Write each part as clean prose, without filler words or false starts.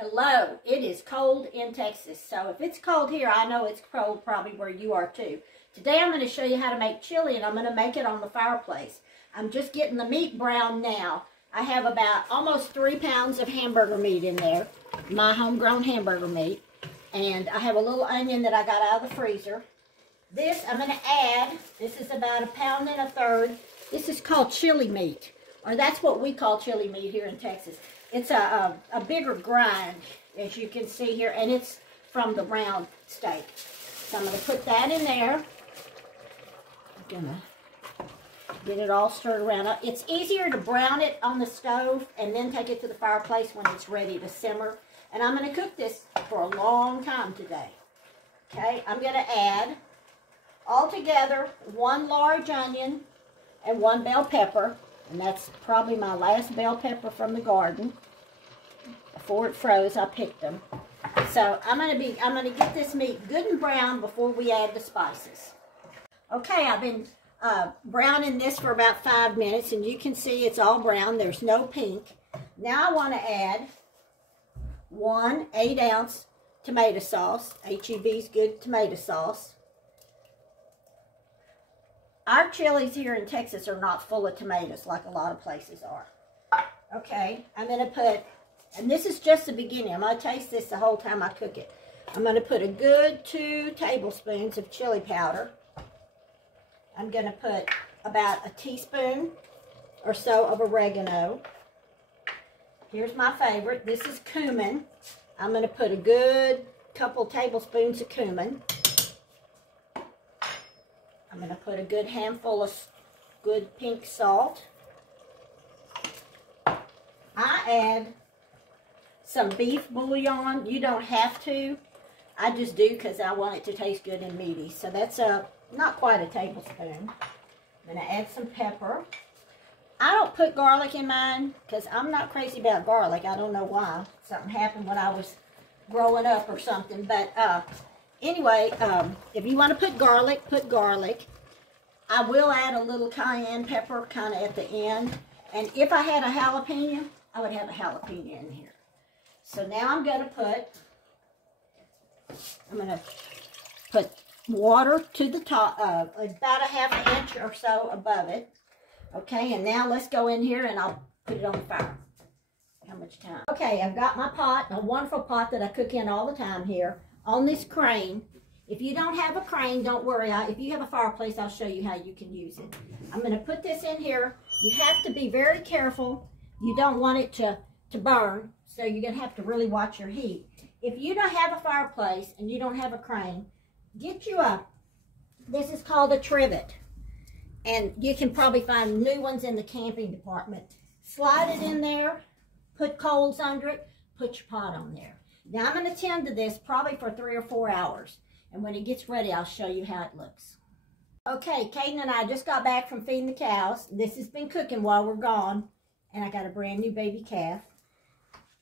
Hello, it is cold in Texas, so if it's cold here, I know it's cold probably where you are too. Today I'm going to show you how to make chili, and I'm going to make it on the fireplace. I'm just getting the meat brown now. I have about almost 3 pounds of hamburger meat in there, my homegrown hamburger meat, and I have a little onion that I got out of the freezer. This I'm going to add, this is about 1 1/3 pounds. This is called chili meat, or that's what we call chili meat here in Texas. It's a bigger grind, as you can see here, and it's from the round steak. So I'm going to put that in there. I'm going to get it all stirred around. It's easier to brown it on the stove and then take it to the fireplace when it's ready to simmer. And I'm going to cook this for a long time today. Okay, I'm going to add altogether 1 large onion and 1 bell pepper. And that's probably my last bell pepper from the garden. Before it froze, I picked them. So I'm gonna get this meat good and brown before we add the spices. Okay, I've been browning this for about 5 minutes, and you can see it's all brown. There's no pink. Now I want to add 1 8-ounce tomato sauce. H-E-B's good tomato sauce. Our chilies here in Texas are not full of tomatoes like a lot of places are. Okay, I'm going to put, and this is just the beginning. I'm going to taste this the whole time I cook it. I'm going to put a good 2 tablespoons of chili powder. I'm going to put about a teaspoon or so of oregano. Here's my favorite. This is cumin. I'm going to put a good couple tablespoons of cumin. I'm going to put a good handful of good pink salt. I add some beef bouillon. You don't have to. I just do because I want it to taste good and meaty. So that's not quite a tablespoon. I'm going to add some pepper. I don't put garlic in mine because I'm not crazy about garlic. I don't know why. Something happened when I was growing up or something. But anyway, if you want to put garlic, put garlic. I will add a little cayenne pepper kind of at the end. And if I had a jalapeno, I would have a jalapeno in here. So now I'm going to put water to the top, about a 1/2 inch or so above it. Okay, and now let's go in here and I'll put it on the fire. How much time? Okay, I've got my pot, a wonderful pot that I cook in all the time here, on this crane. If you don't have a crane, don't worry. If you have a fireplace, I'll show you how you can use it. I'm going to put this in here. You have to be very careful. You don't want it to burn, so you're going to have to really watch your heat. If you don't have a fireplace and you don't have a crane, get you this is called a trivet. And you can probably find new ones in the camping department. Slide it in there, put coals under it, put your pot on there. Now I'm going to tend to this probably for 3 or 4 hours. And when it gets ready, I'll show you how it looks. Okay, Caden and I just got back from feeding the cows. This has been cooking while we're gone. And I got a brand new baby calf.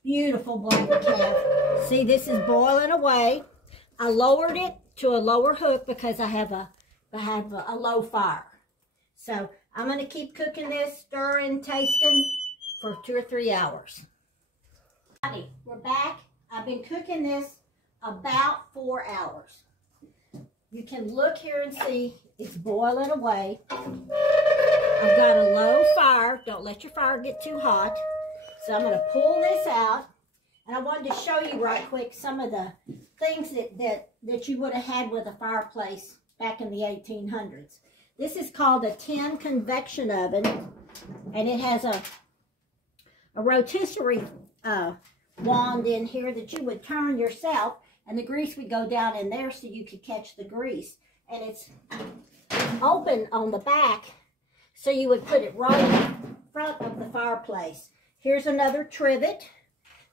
Beautiful black calf. See, this is boiling away. I lowered it to a lower hook because I have a low fire. So I'm going to keep cooking this, stirring, tasting for 2 or 3 hours. We're back. I've been cooking this about 4 hours. You can look here and see it's boiling away. I've got a low fire. Don't let your fire get too hot. So I'm going to pull this out. And I wanted to show you right quick some of the things that you would have had with a fireplace back in the 1800s. This is called a tin convection oven. And it has a rotisserie wand in here that you would turn yourself. And the grease would go down in there so you could catch the grease. And it's open on the back, so you would put it right in front of the fireplace. Here's another trivet.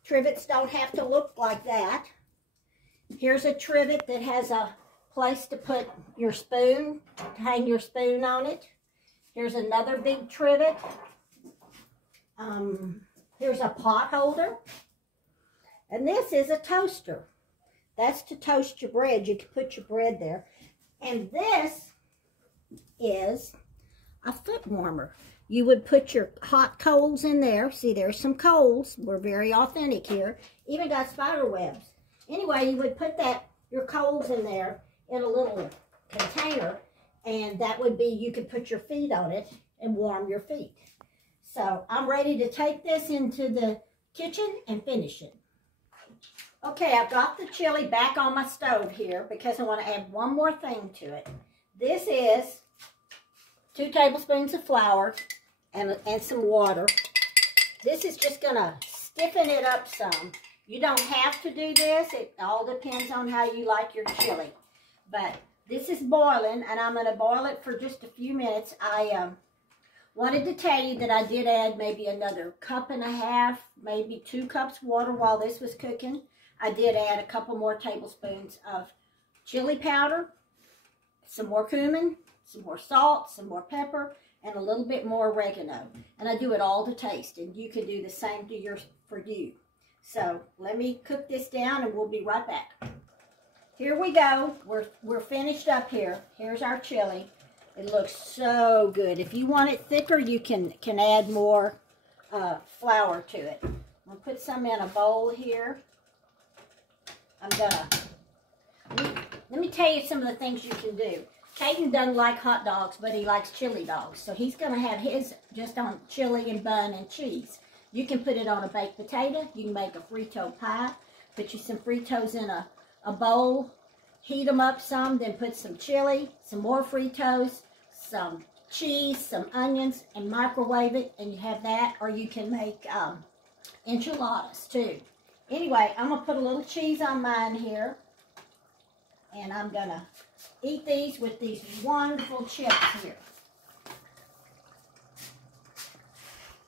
Trivets don't have to look like that. Here's a trivet that has a place to put your spoon, to hang your spoon on it. Here's another big trivet. Here's a pot holder. And this is a toaster. That's to toast your bread. You can put your bread there. And this is a foot warmer. you would put your hot coals in there. See, there's some coals. We're very authentic here. Even got spider webs. Anyway, you would put your coals in there in a little container, and that would be, you could put your feet on it and warm your feet. So I'm ready to take this into the kitchen and finish it. Okay, I've got the chili back on my stove here because I want to add one more thing to it. This is 2 tablespoons of flour and some water. This is just going to stiffen it up some. You don't have to do this. It all depends on how you like your chili. But this is boiling, and I'm going to boil it for just a few minutes. I wanted to tell you that I did add maybe another 1.5 cups, maybe 2 cups water while this was cooking. I did add a couple more tablespoons of chili powder, some more cumin, some more salt, some more pepper, and a little bit more oregano. And I do it all to taste, and you can do the same for you. So let me cook this down, and we'll be right back. Here we go. We're finished up here. Here's our chili. It looks so good. If you want it thicker, you can add more flour to it. I'm going to put some in a bowl here. Let me tell you some of the things you can do. Cayenne doesn't like hot dogs, but he likes chili dogs. So he's going to have his just on chili and bun and cheese. You can put it on a baked potato. You can make a Frito pie. Put you some Fritos in a bowl. Heat them up some, then put some chili, some more Fritos, some cheese, some onions, and microwave it, and you have that. Or you can make enchiladas too. Anyway, I'm going to put a little cheese on mine here, and I'm going to eat these with these wonderful chips here.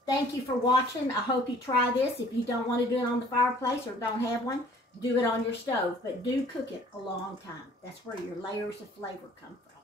Thank you for watching. I hope you try this. If you don't want to do it on the fireplace or don't have one, do it on your stove, but do cook it a long time. That's where your layers of flavor come from.